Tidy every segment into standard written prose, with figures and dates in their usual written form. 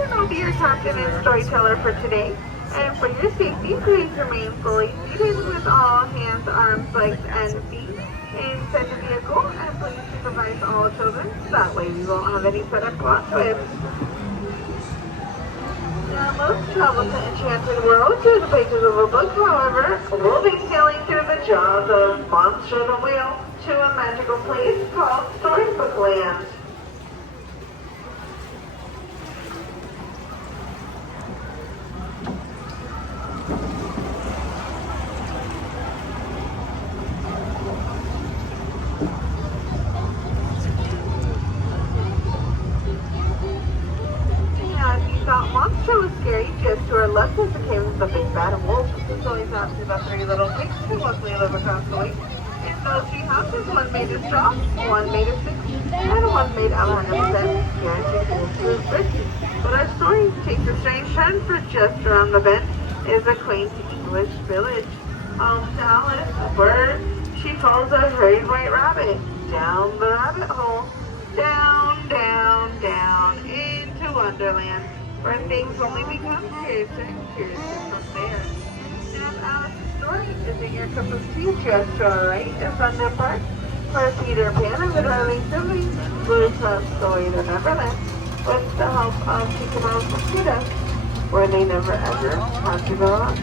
And I'll be your captain and storyteller for today. And for your safety, please remain fully seated with all hands, arms, legs, and feet inside the vehicle. And please supervise all children. That way we won't have any setup plot twists. Now, most travel to enchanted world through the pages of a book, however, will be sailing through the jaws of Monstro the Whale to a magical place called Storybook Land. Monstro was scary. Just to her left as it came from the big bad wolf. So he's out to the three little pigs who mostly live across the way. In those three houses, one made of straw, one made of sticks, and one made out of 100% guaranteed foolproof bricks. But our story takes a strange turn, for just around the bend is a quaint English village. Home to Alice, a bird. She follows a hurried white rabbit down the rabbit hole, down, down, down into Wonderland, where things only become curiouser and curiouser from there. And Alice's story is in your cup of tea. Just to our right is Thunder Park, where Peter Pan and the darling siblings flew across the way to Neverland with the help of Tinkerbell's mosquito, where they never ever had to go out.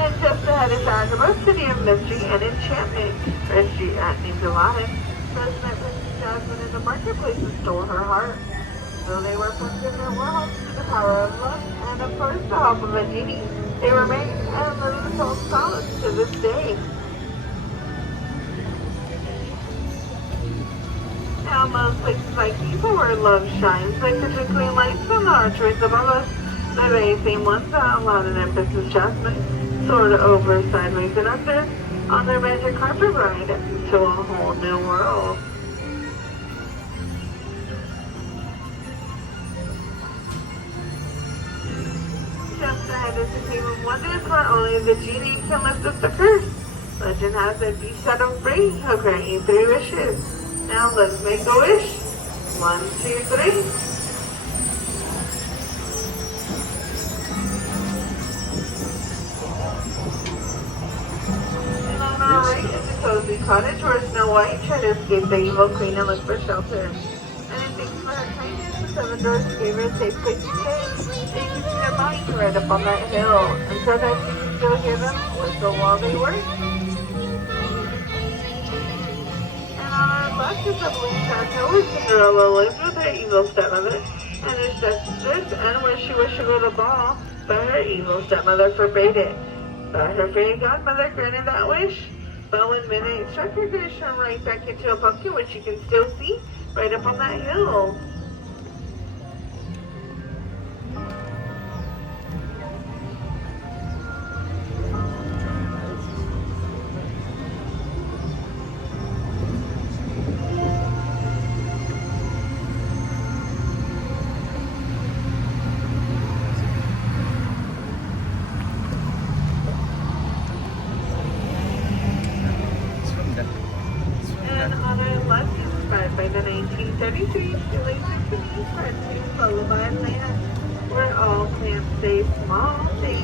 And just ahead is Agrabah, city of mystery and enchantment, where she named Aladdin first met Princess Jasmine in the marketplace and stole her heart. So they were put in their world through the power of love, and of course the help of a genie. They were married and live in the Soul's Palace to this day. Now most places like these are where love shines, like the twinkling lights on the archways above us. The very same ones that Aladdin and Princess Jasmine soared over, sideways and under, on their magic carpet ride to a whole new world. Just ahead is the Cave of Wonders, where only the genie can lift up the curse. Legend has it, be set him free, he'll grant you 3 wishes. Now let's make a wish. 1, 2, 3. And on our right is a cozy cottage where Snow White tried to escape the evil queen and look for shelter. And in thanks for her kindness, the 7 dwarfs gave her a safe place to stay. They could see their minds right up on that hill, and so that she could still hear them whistle while they work. And on our left is a blue chateau where Cinderella lives with her evil stepmother and her stepsisters, and where she wished to go to the ball, but her evil stepmother forbade it. But her fairy godmother granted that wish. But when midnight struck, her gonna turn right back into a pumpkin, which you can still see right up on that hill. By the 1933 Laser Canoe cartoon Lullaby Land, where all plants stay small, they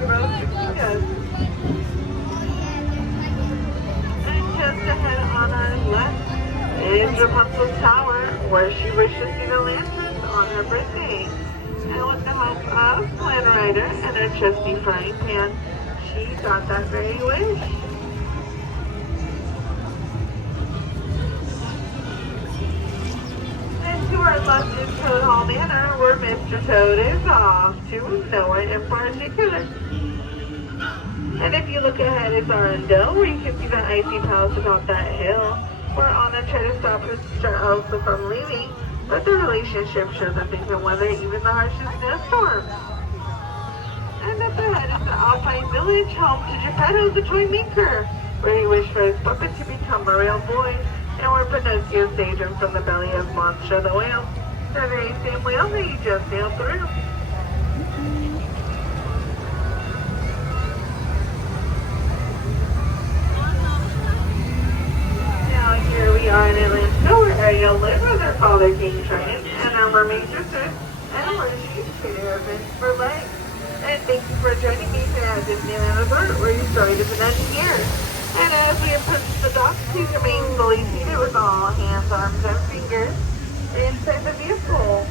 grow cicadas. And just ahead on our left is Rapunzel's Tower, where she wished to see the lanterns on her birthday. And with the help of Plan Rider and her trusty frying pan, she got that very wish. To our left is Toad Hall Manor, where Mr. Toad is off to nowhere in particular. And if you look ahead, it's Arendelle, where you can see the icy palace atop that hill, where Anna tried to stop her sister Elsa from leaving, but the relationship shows that they can weather even the harshest snowstorm. And up ahead is the Alpine Village, home to Geppetto, the toy maker, where he wished for his puppet to become a real boy, and where Pinocchio saved him from the belly of Monstro the Whale, the very same whale that he just sailed through. Now here we are in Atlanta, where Ariel lived with her father Mermaid sisters, and a lunch treated her for legs. And thank you for joining me here at Disneyland Resort, where your story doesn't end here. And as we approach the dock, please remain fully seated with all hands, arms, and fingers inside the vehicle.